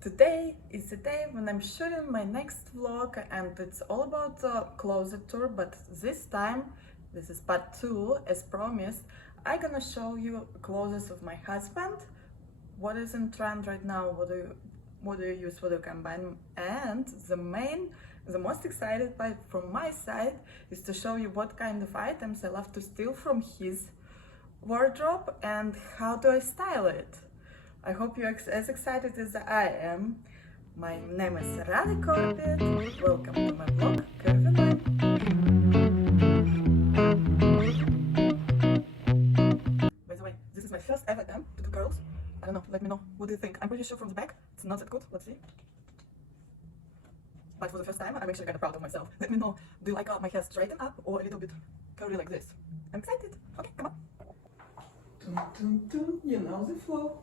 Today is the day when I'm shooting my next vlog, and it's all about the closet tour, but this time, this is part 2, as promised. I'm gonna show you clothes of my husband, what is in trend right now, what do you use, what do you combine, and the most excited part from my side is to show you what kind of items I love to steal from his wardrobe and how do I style it. I hope you're as excited as I am. My name is Radda. Welcome to my vlog, Curvy Life. By the way, this is my first ever attempt to do curls. I don't know, let me know, what do you think? I'm pretty sure from the back it's not that good, let's see. But for the first time, I'm actually kind of proud of myself. Let me know, do you like my hair straightened up or a little bit curly like this? I'm excited. Okay, come on. Dun, dun, dun. You know the flow.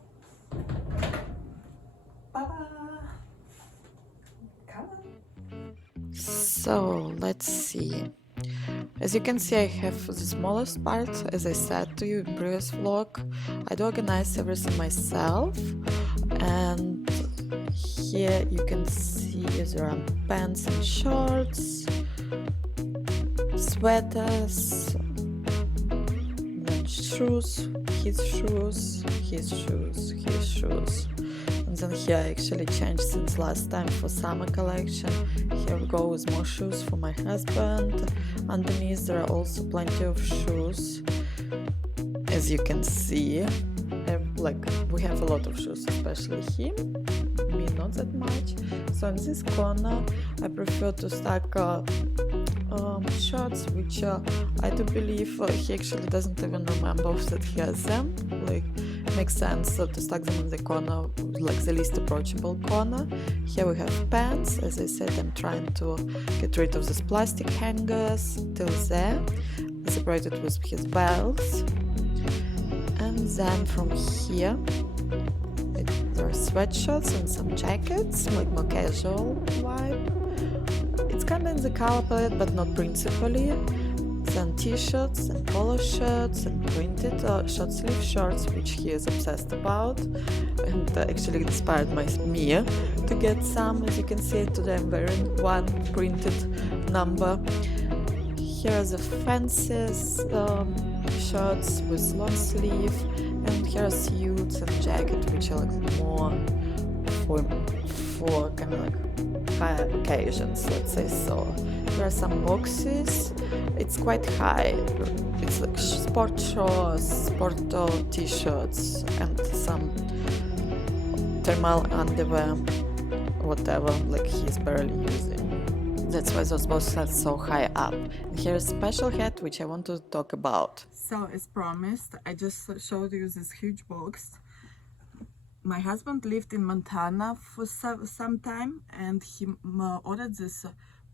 Come on. So let's see. As you can see, I have the smallest part. As I said to you in previous vlog, I do organize everything myself, and here you can see there are pants and shorts, sweaters, then shoes, his shoes, his shoes, his shoes. And then here I actually changed since last time for summer collection. Here we go with more shoes for my husband. Underneath there are also plenty of shoes. As you can see, we have a lot of shoes, especially him, me not that much. So in this corner I prefer to stack shirts, which I do believe he actually doesn't even remember that he has them. Makes sense to stack them in the corner, like the least approachable corner. Here we have pants. As I said, I'm trying to get rid of these plastic hangers till there, separated with his belts. And then from here there are sweatshirts and some jackets, like more casual vibe. It's kind of in the color palette, but not principally. Then t-shirts and polo shirts and printed short sleeve shirts, which he is obsessed about, and actually inspired me to get some. As you can see, today I'm wearing one printed number. Here are the fancies shirts with long sleeve, and here are suits and jacket, which are like more for kind of like high occasions, let's say so. There are some boxes. It's quite high. It's like sport shorts, sport t-shirts, and some thermal underwear, whatever, like he's barely using. That's why those boxes are so high up. And here's a special hat which I want to talk about. So as promised, I just showed you this huge box. My husband lived in Montana for some time, and he ordered this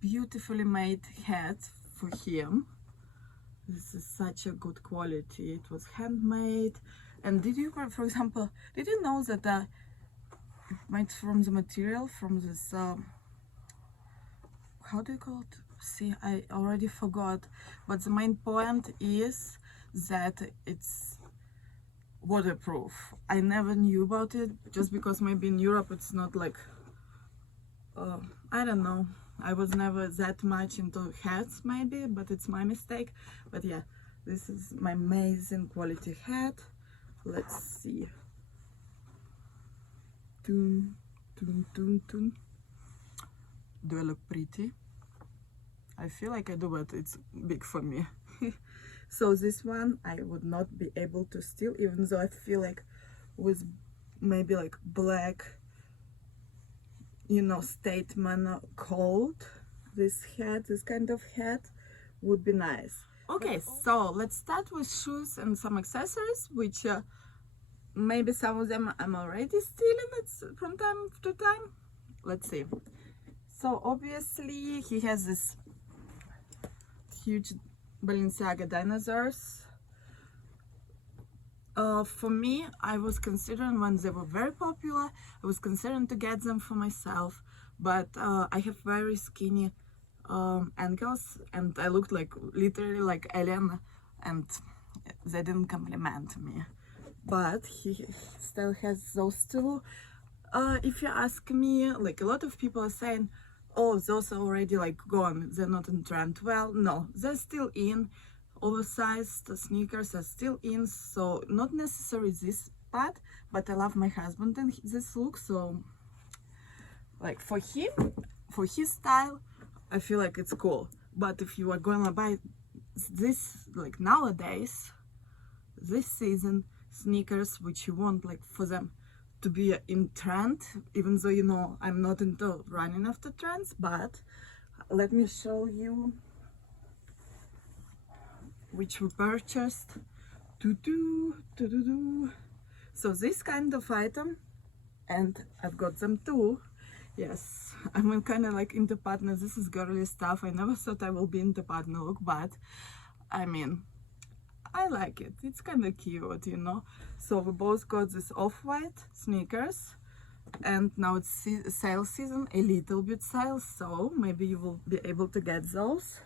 beautifully made hat for him. This is such a good quality. It was handmade. And did you, for example, did you know that made from the material from this how do you call it? See, I already forgot. But the main point is that it's waterproof. I never knew about it, just because maybe in Europe it's not like I don't know, I was never that much into hats maybe, but it's my mistake. But yeah, this is my amazing quality hat. Let's see. Dun, dun, dun, dun. Do I look pretty? I feel like I do, but it's big for me. So this one I would not be able to steal, even though I feel like with maybe like black, you know, statement coat, this kind of hat would be nice. Okay, so let's start with shoes and some accessories, which maybe some of them I'm already stealing it from time to time. Let's see. So obviously he has this huge Balenciaga dinosaurs. For me, I was considering, when they were very popular, I was considering to get them for myself, but I have very skinny ankles, and I looked like literally like alien, and they didn't compliment me. But he still has those two If you ask me, like a lot of people are saying, oh, those are already like gone, they're not in trend. Well, no, they're still in. Oversized sneakers are still in, so not necessarily this part, but I love my husband in this look, so like for him, for his style, I feel like it's cool. But if you are gonna buy this, like nowadays, this season, sneakers which you want like for them to be in trend, even though, you know, I'm not into running after trends, but let me show you which we purchased. So this kind of item, and I've got them too. Yes, I'm kind of like into partner. This is girly stuff. I never thought I will be into partner look, but I mean, I like it. It's kind of cute, you know. So we both got this off-white sneakers, and now it's sale season, a little bit sale, so maybe you will be able to get those.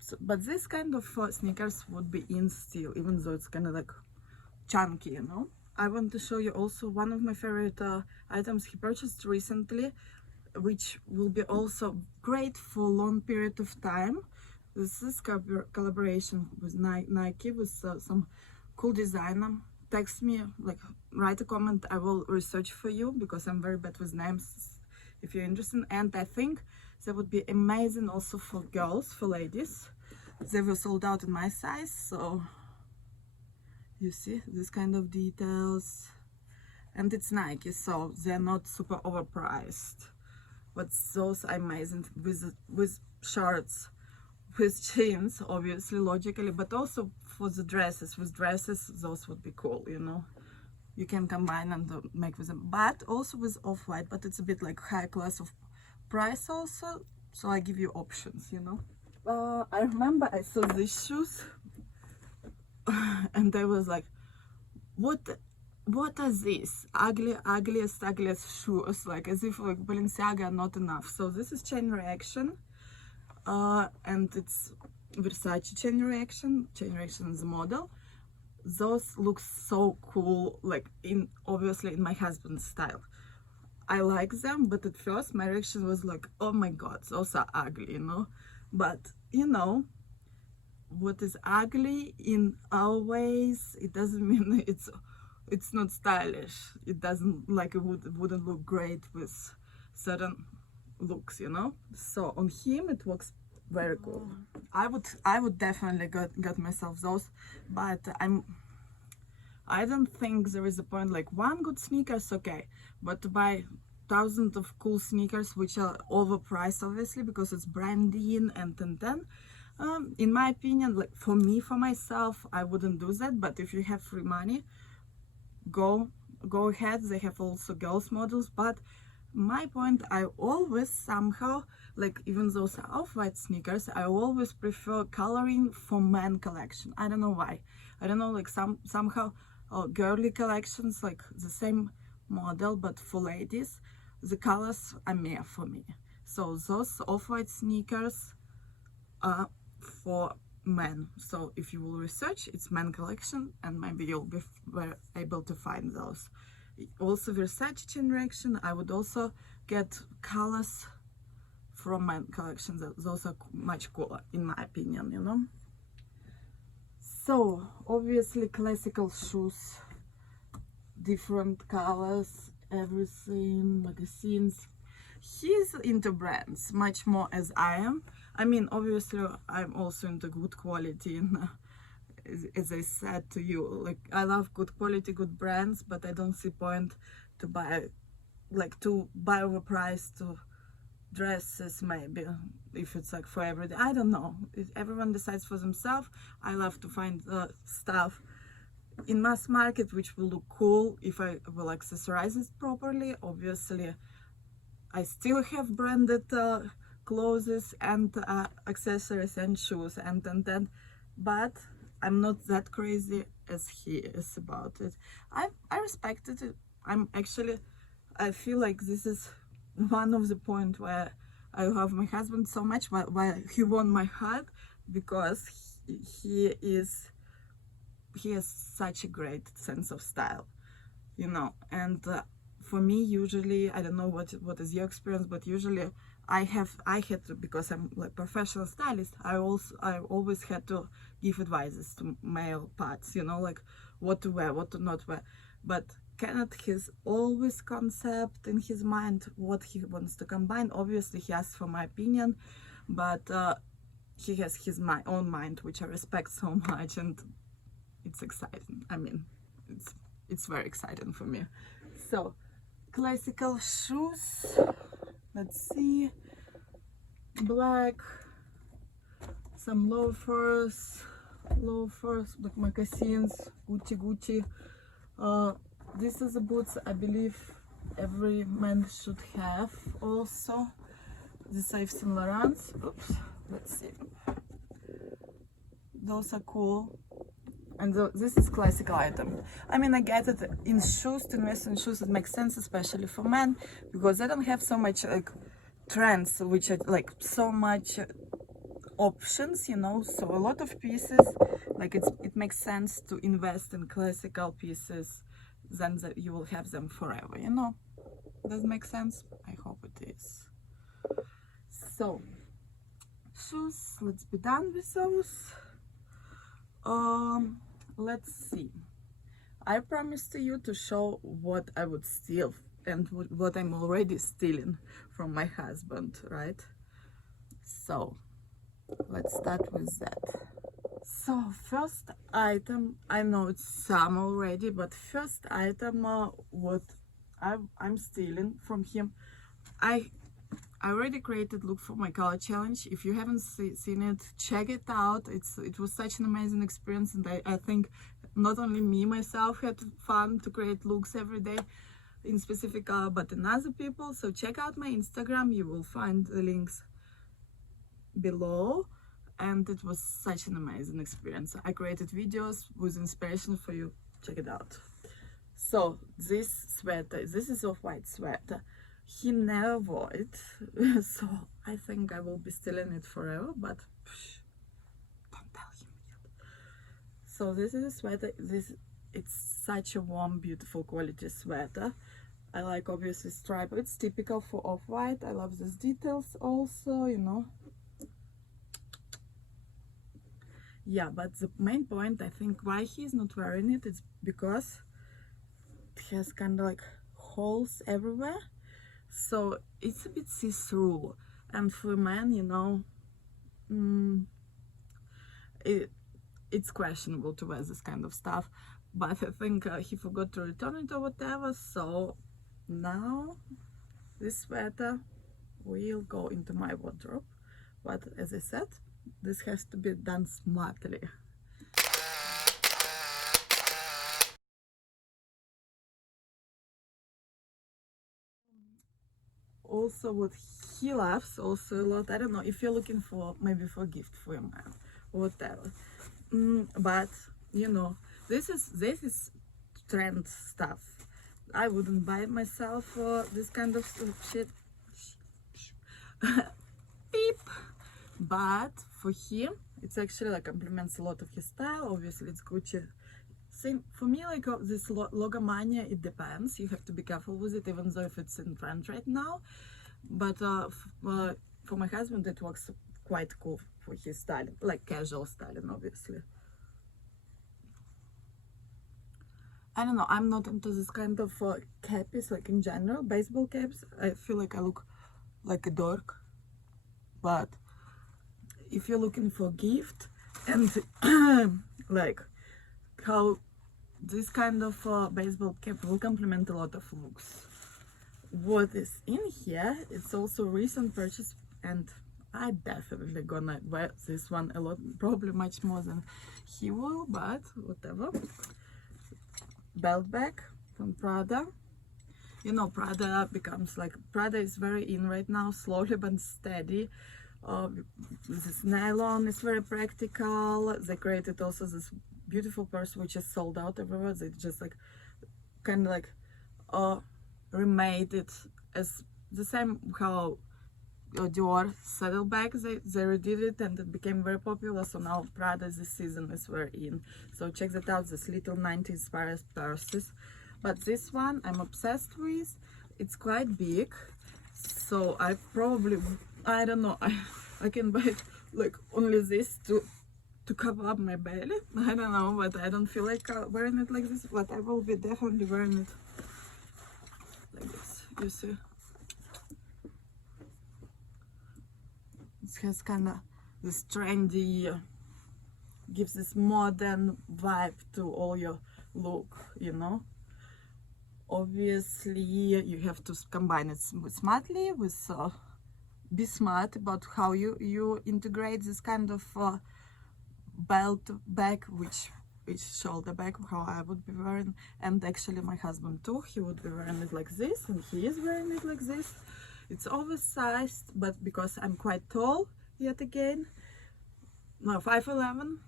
So, but this kind of sneakers would be in still, even though it's kind of like chunky, you know. I want to show you also one of my favorite items he purchased recently, which will be also great for a long period of time. This is collaboration with Nike, with some cool designer. Text me, like write a comment, I will research for you, because I'm very bad with names if you're interested. And I think that would be amazing also for girls, for ladies. They were sold out in my size, so you see this kind of details, and it's Nike, so they're not super overpriced, but those are amazing with shorts, with jeans, obviously, logically, but also for the dresses. With dresses, those would be cool, you know. You can combine and make with them, but also with off-white, but it's a bit like high class of price also, so I give you options, you know. I remember I saw these shoes and I was like, what are these ugliest shoes, like as if like Balenciaga are not enough. So this is Chain Reaction, and it's Versace Chain Reaction is the model. Those look so cool, like obviously in my husband's style. I like them, but at first my reaction was like, oh my god, those are ugly, you know. But you know, what is ugly in our ways, it doesn't mean it's not stylish. It doesn't, like, it wouldn't look great with certain looks, you know. So on him it looks very cool. I would definitely got myself those, but I don't think there is a point. Like, one good sneakers, okay, but to buy thousands of cool sneakers which are overpriced, obviously, because it's branding and in my opinion, like for myself, I wouldn't do that. But if you have free money, go ahead. They have also girls models, but my point, I always somehow, like, even those are off-white sneakers, I always prefer coloring for men collection. I don't know why. I don't know, like somehow girly collections, like the same model but for ladies, the colors are mere for me. So those off-white sneakers are for men. So if you will research, it's men collection, and maybe you'll be able to find those. Also Versace Chain Reaction, I would also get colors from men collection. Those are much cooler in my opinion, you know. So obviously classical shoes, different colors, everything, magazines. He's into brands much more as I am. I mean, obviously I'm also into good quality, and as I said to you, like, I love good quality, good brands, but I don't see point to buy overpriced dresses, maybe, if it's like for everyday. I don't know, everyone decides for themselves. I love to find stuff in mass market which will look cool if I will accessorize it properly. Obviously I still have branded clothes and accessories and shoes and but I'm not that crazy as he is about it. I respect it. I feel like this is one of the point where I love my husband so much, why he won my heart, because he has such a great sense of style, you know. And for me, usually, I don't know what is your experience, but usually I had to, because I'm like professional stylist, I always had to give advices to male parts, you know, like what to wear, what to not wear. But Kenneth has always concept in his mind what he wants to combine. Obviously he asks for my opinion, but he has his own mind, which I respect so much, and it's exciting. I mean, it's very exciting for me. So classical shoes, let's see, black, some loafers, like moccasins, Gucci. This is the boots I believe every man should have also. These are Yves Saint Laurent's. Oops, let's see. Those are cool. And this is classical item. I mean, I get it in shoes, to invest in shoes, it makes sense, especially for men, because they don't have so much like trends, which are like so much options, you know. So a lot of pieces, like it makes sense to invest in classical pieces, then you will have them forever, you know. Does it make sense? I hope it is. So shoes, let's be done with those. Let's see. I promised to you to show what I would steal and what I'm already stealing from my husband, right? So let's start with that. So first item, I know it's some already, but first item, what I'm stealing from him, I already created look for my color challenge. If you haven't seen it, check it out. It was such an amazing experience, and I think not only me myself had fun to create looks every day in specific color, but in other people. So check out my Instagram, you will find the links below, and it was such an amazing experience. I created videos with inspiration for you. Check it out. So this sweater, this is a white sweater. He never wore it, so I think I will be stealing it forever, but don't tell him yet. So this is a sweater. It's such a warm, beautiful quality sweater. I like obviously stripe. It's typical for off-white. I love these details also, you know. Yeah, but the main point, I think, why he's not wearing it is because it has kind of like holes everywhere. So it's a bit see-through, and for a man, you know, it's questionable to wear this kind of stuff. But I think he forgot to return it or whatever. So now this sweater will go into my wardrobe. But as I said, this has to be done smartly. Also what he loves also a lot, I don't know if you're looking for maybe for a gift for your man or whatever, but you know, this is trend stuff. I wouldn't buy it myself for this kind of shit. Beep. But for him it's actually like complements a lot of his style. Obviously it's Gucci. Same for me, like this logo mania, it depends. You have to be careful with it, even though if it's in trend right now. But for my husband, it works quite cool for his styling, like casual styling, obviously. I don't know, I'm not into this kind of caps, like in general, baseball caps. I feel like I look like a dork. But if you're looking for a gift and like how this kind of baseball cap will complement a lot of looks. What is in here, it's also recent purchase, and I definitely gonna wear this one a lot, probably much more than he will, but whatever. Belt bag from Prada. You know, Prada is very in right now, slowly but steady. This nylon is very practical. They created also this beautiful purse which is sold out everywhere. They just like kind of like remade it as the same how Dior saddlebag, they redid it and it became very popular. So now Prada this season is very in. So check that out, this little 90s inspired purses. but this one I'm obsessed with. It's quite big, so I probably, I don't know, I can buy like only this to cover up my belly. I don't know, but I don't feel like wearing it like this, but I will be definitely wearing it like this. You see, it has kind of this trendy, gives this modern vibe to all your look, you know. Obviously you have to combine it smartly with be smart about how you integrate this kind of belt bag, which shoulder bag, how I would be wearing. And actually my husband too, he would be wearing it like this, and he is wearing it like this. It's oversized, but because I'm quite tall, yet again, no, 5'11",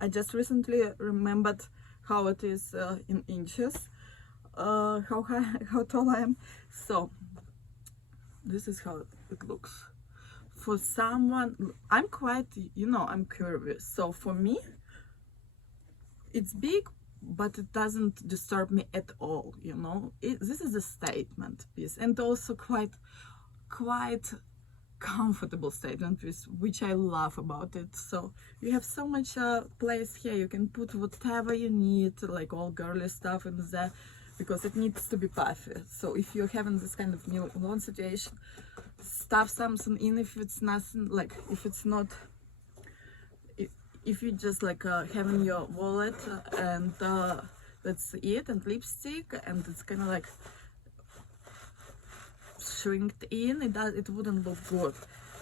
I just recently remembered how it is in inches, how tall I am. So this is how it looks. For someone, I'm quite, you know, I'm curious, so for me it's big, but it doesn't disturb me at all, you know. This is a statement piece, and also quite comfortable statement piece, which I love about it. So you have so much place here, you can put whatever you need, like all girly stuff in there, because it needs to be puffy. So if you're having this kind of new lawn situation, stuff something in. If it's nothing, like if it's not, if you just like having your wallet and that's it, and lipstick, and it's kind of like shrinked in, it wouldn't look good.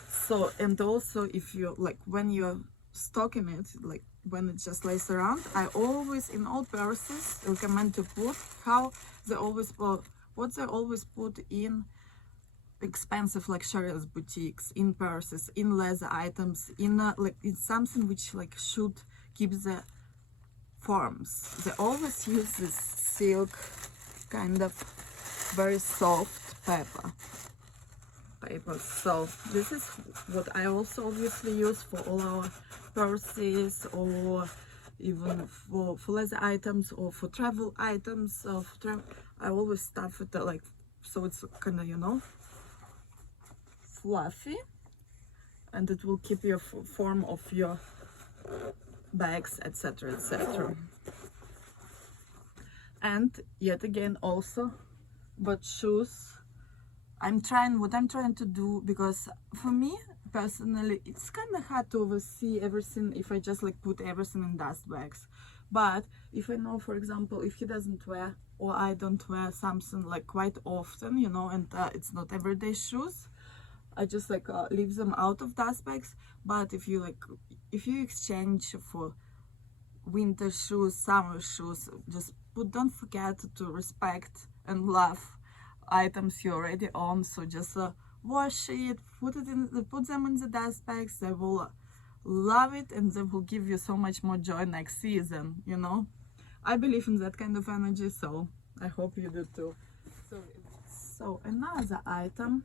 So, and also if you like, when you're stocking it, like when it just lays around, I always in all purses recommend to put how they always put, what they always put in expensive luxurious boutiques, in purses, in leather items, in like it's something which like should keep the forms. They always use this silk kind of very soft paper. So this is what I also obviously use for all our purses, or even for leather items, or for travel items. I always stuff it like, so it's kind of, you know, fluffy, and it will keep your form of your bags, etc, etc. And yet again also, but shoes, what I'm trying to do, because for me personally it's kind of hard to oversee everything if I just like put everything in dust bags. But if I know, for example, if he doesn't wear, or I don't wear something like quite often, you know, and it's not everyday shoes, I just like leave them out of dust bags. But if you exchange for winter shoes, summer shoes, just don't forget to respect and love items you already own. So just wash it, put them in the dust bags. They will love it, and they will give you so much more joy next season, you know. I believe in that kind of energy, so I hope you do too. So another item,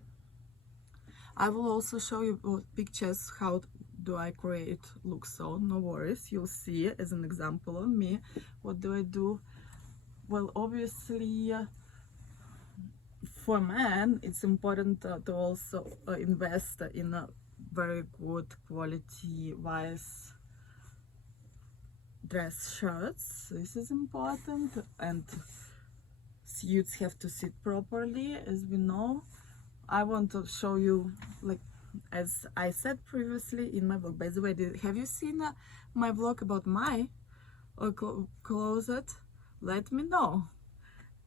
I will also show you pictures how do I create looks, so no worries, you'll see as an example on me. What do I do? Well, obviously for men it's important to also invest in a very good quality wise dress shirts. This is important, and suits have to sit properly, as we know. I want to show you, like as I said previously in my vlog. By the way, have you seen my vlog about my closet? Let me know.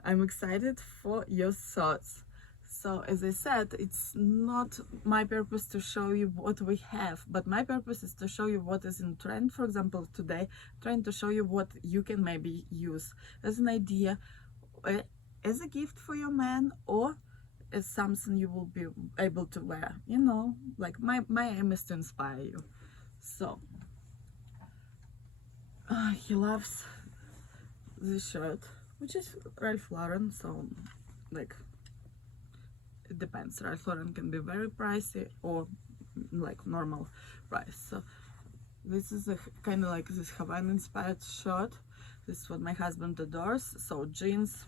I'm excited for your thoughts. So as I said, it's not my purpose to show you what we have, but my purpose is to show you what is in trend. For example, today, trying to show you what you can maybe use as an idea, as a gift for your man, or as something you will be able to wear, you know. Like my aim is to inspire you. So he loves this shirt, which is Ralph Lauren, so like it depends. Ralph Lauren can be very pricey or like normal price. So this is a kind of like this Hawaiian inspired shirt. This is what my husband adores. So jeans,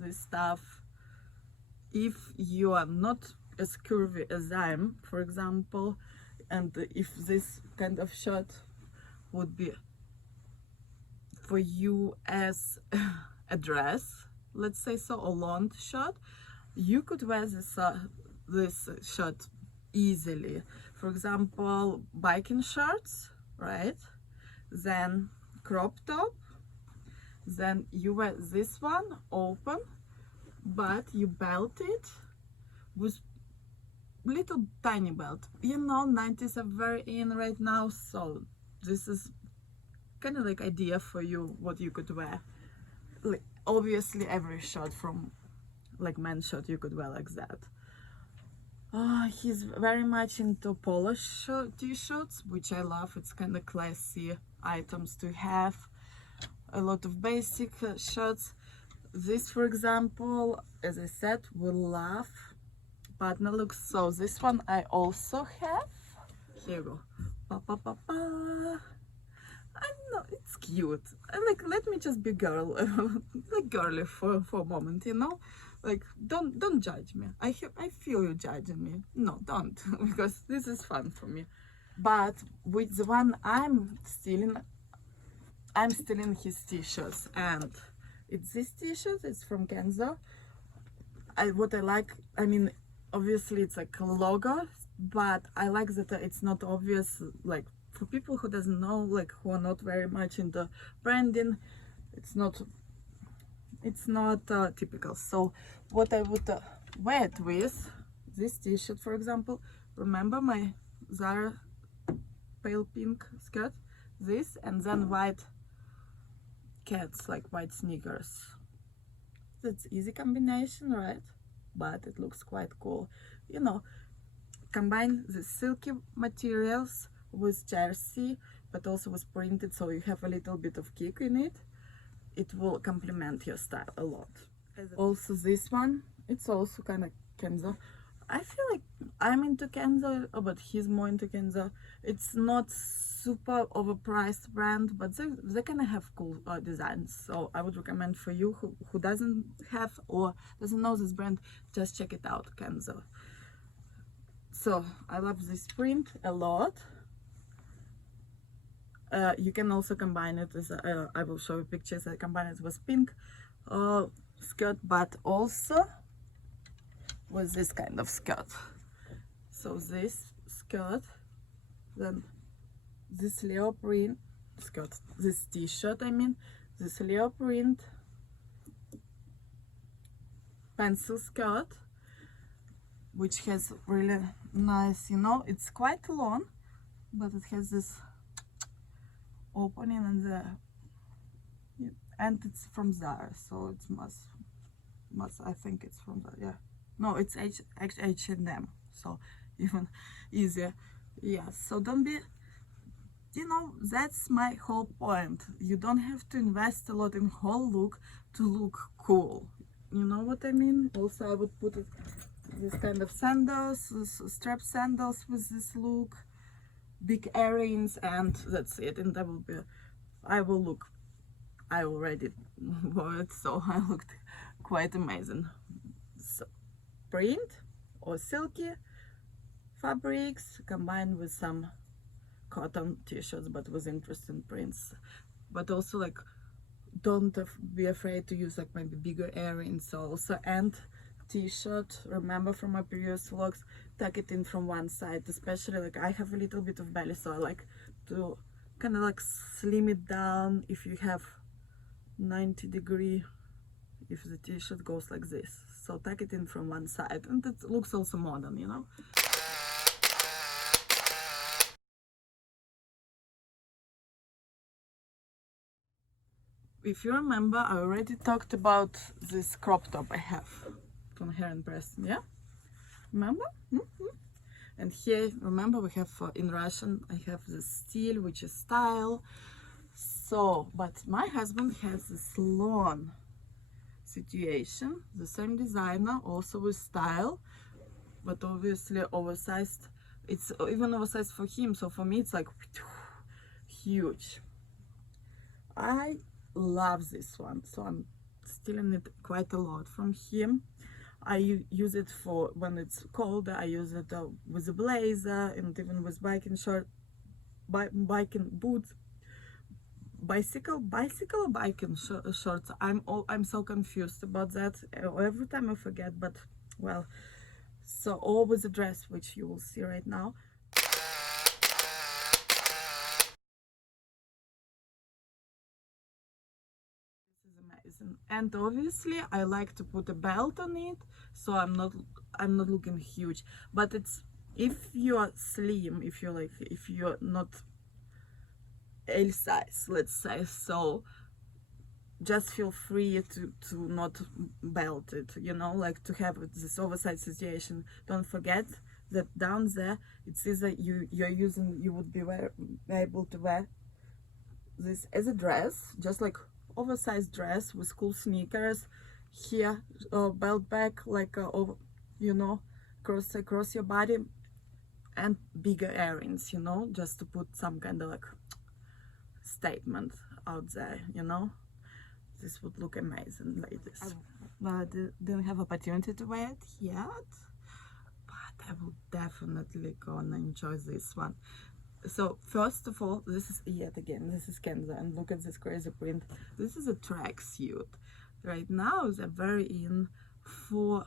this stuff. If you are not as curvy as I am, for example, and if this kind of shirt would be for you as a dress, let's say so, a long shirt, you could wear this shirt easily. For example, biking shirts, right? Then crop top, then you wear this one open, but you belt it with little tiny belt. You know, 90s are very in right now, so this is kind of like idea for you what you could wear. Like, obviously every shirt from like men's shirt you could wear like that. He's very much into polo t-shirts, which I love. It's kind of classy items to have. A lot of basic shirts. This, for example, as I said, we love partner looks. So this one I also have. Here you go. Pa, pa, pa, pa. I know it's cute. Like, let me just be girl, like girly for a moment, you know. Like, don't judge me. I feel you judging me. No, don't, because this is fun for me. But with the one I'm stealing his t-shirts, and it's this t-shirt. It's from Kenzo. What I like, I mean, obviously it's like a logo, but I like that it's not obvious. Like, for people who doesn't know, like who are not very much into branding, it's not typical. So what I would wear it with this t-shirt, for example. Remember my Zara pale pink skirt, this, and then white cats, like white sneakers. That's easy combination, right? But it looks quite cool. You know, combine the silky materials with jersey, but also with printed, so you have a little bit of kick in it. It will complement your style a lot. Also this one, it's also kind of Kenzo. I feel like I'm into Kenzo, but he's more into Kenzo. It's not super overpriced brand, but they kind of have cool designs. So I would recommend for you who doesn't have or doesn't know this brand, just check it out, Kenzo. So I love this print a lot. You can also combine it with, I will show you pictures. I combine it with pink skirt, but also with this kind of skirt. So this skirt, then this Leo print skirt, this t-shirt, I mean, this Leo print pencil skirt, which has really nice, you know, it's quite long, but it has this opening in the, and it's from Zara, so it must I think it's from Zara, yeah. No, it's H&M, so even easier. Yeah, so don't be, you know, that's my whole point. You don't have to invest a lot in whole look to look cool. You know what I mean? Also, I would put this kind of sandals, strap sandals with this look, big earrings, and that's it. And that will be, I already wore it, so I looked quite amazing. So, print or silky fabrics combined with some cotton t-shirts, but with interesting prints. But also, like, don't be afraid to use like maybe bigger earrings also. And t-shirt, remember from my previous vlogs, tuck it in from one side, especially like I have a little bit of belly, so I like to kind of like slim it down. If you have 90-degree, if the t-shirt goes like this, so tuck it in from one side, and it looks also modern, you know. If you remember, I already talked about this crop top I have from Hair and Preston, yeah? Remember? And here, remember, we have in Russian, I have the style, which is style. So, but my husband has this long situation, the same designer, also with style, but obviously oversized. It's even oversized for him, so for me it's like huge. I love this one, so I'm stealing it quite a lot from him. I use it for when it's cold. I use it with a blazer and even with biking biking boots. Bicycle or biking shorts. I'm so confused about that. Every time I forget, but well. So always a dress, which you will see right now. This is amazing, and obviously I like to put a belt on it, so I'm not looking huge. But it's, if you are slim, if you're not L size, let's say, so just feel free to not belt it, you know, like to have this oversized situation. Don't forget that down there it says that you would be able to wear this as a dress, just like oversized dress with cool sneakers here, belt back, like over, you know, across your body, and bigger earrings, you know, just to put some kind of like statement out there, you know. This would look amazing, ladies. I didn't have opportunity to wear it yet, but I will definitely gonna enjoy this one. So first of all, this is this is Kenza, and look at this crazy print. This is a tracksuit. Right now they're very in for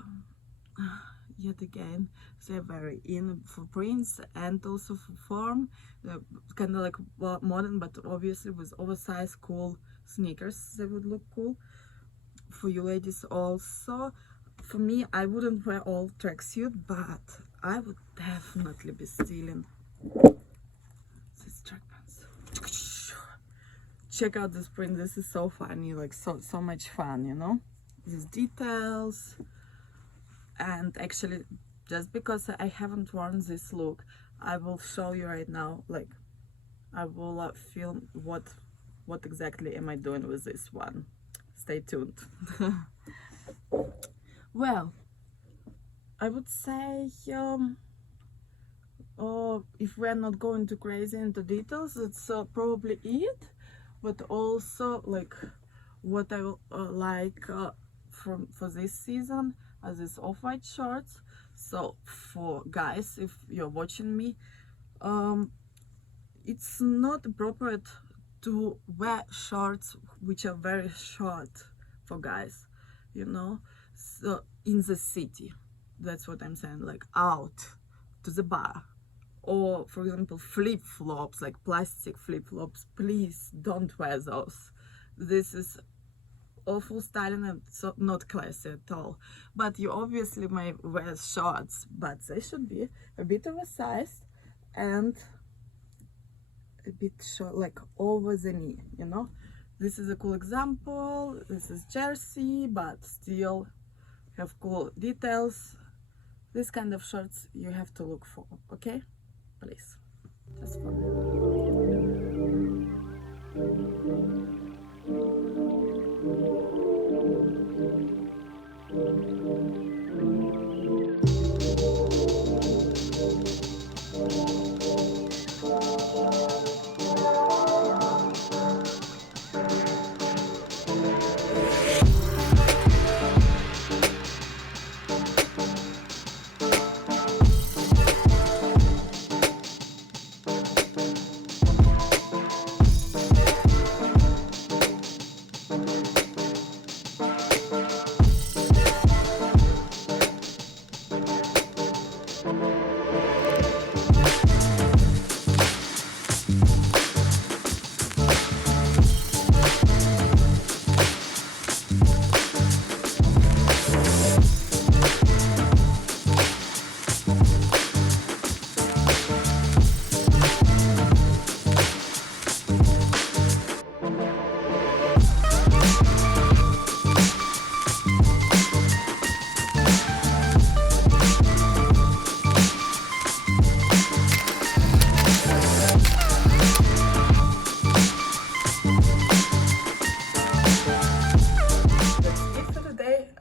they're very in for prints and also for form. Kind of like modern, but obviously with oversized cool sneakers. They would look cool for you ladies also. For me, I wouldn't wear all tracksuit, but I would definitely be stealing these track pants. Check out this print. This is so funny, like so much fun, you know, these details. And actually, just because I haven't worn this look, I will show you right now, like I will film what exactly am I doing with this one. Stay tuned. Well, I would say if we're not going too crazy into details, that's probably it. But also, like, what I like for this season are these off-white shorts. So for guys, if you're watching me, it's not appropriate to wear shorts which are very short for guys, you know. So in the city, that's what I'm saying, like out to the bar, or for example flip-flops, like plastic flip-flops. Please don't wear those. This is awful styling and so not classy at all. But you obviously may wear shorts, but they should be a bit oversized and a bit short, like over the knee, you know. This is a cool example. This is jersey, but still have cool details. This kind of shorts you have to look for, okay? Please, just for me.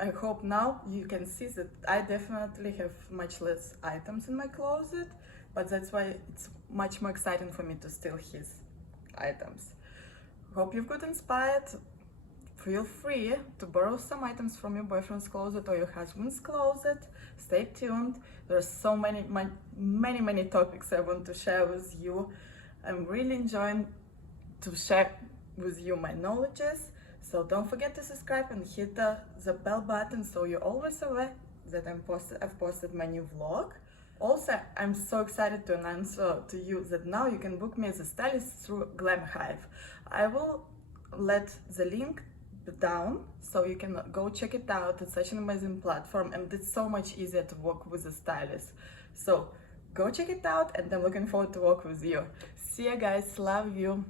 I hope now you can see that I definitely have much less items in my closet, but that's why it's much more exciting for me to steal his items. Hope you've got inspired feel free to borrow some items from your boyfriend's closet or your husband's closet. Stay tuned. There are so many topics I want to share with you. I'm really enjoying to share with you my knowledges. So don't forget to subscribe and hit the bell button so you're always aware that I've posted my new vlog. Also, I'm so excited to announce to you that now you can book me as a stylist through Glam Hive. I will let the link down so you can go check it out. It's such an amazing platform and it's so much easier to work with a stylist. So go check it out and I'm looking forward to work with you. See you guys, love you.